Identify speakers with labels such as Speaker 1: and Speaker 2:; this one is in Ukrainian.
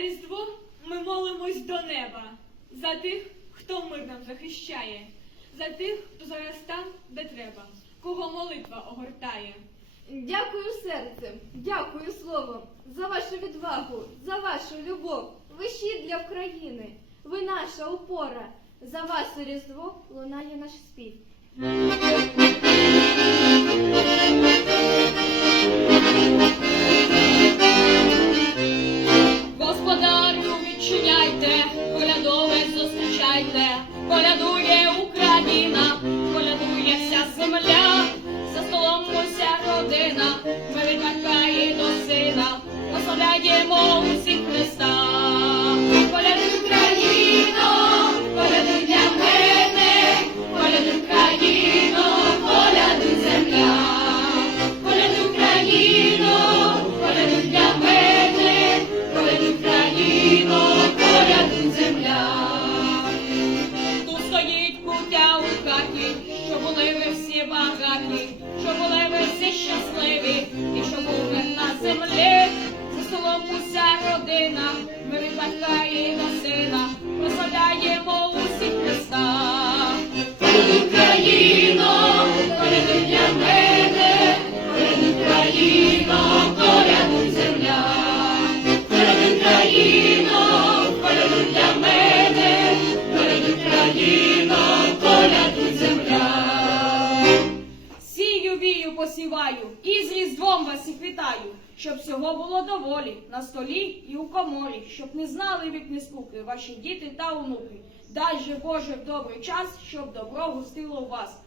Speaker 1: Різдво ми молимось до неба за тих, хто мир нам захищає, за тих, хто зараз там, де треба, кого молитва огортає.
Speaker 2: Дякую серцем, дякую словом за вашу відвагу, за вашу любов. Ви щит для України, ви наша опора. За вас у Різдво лунає наш спів.
Speaker 3: Колядове зустрічайте, колядує посіваю, і з Різдвом вас всіх вітаю, щоб всього було доволі на столі і у коморі, щоб не знали вік скуки ваші діти та онуки. Дай же Боже в добрий час, щоб добро густило у вас.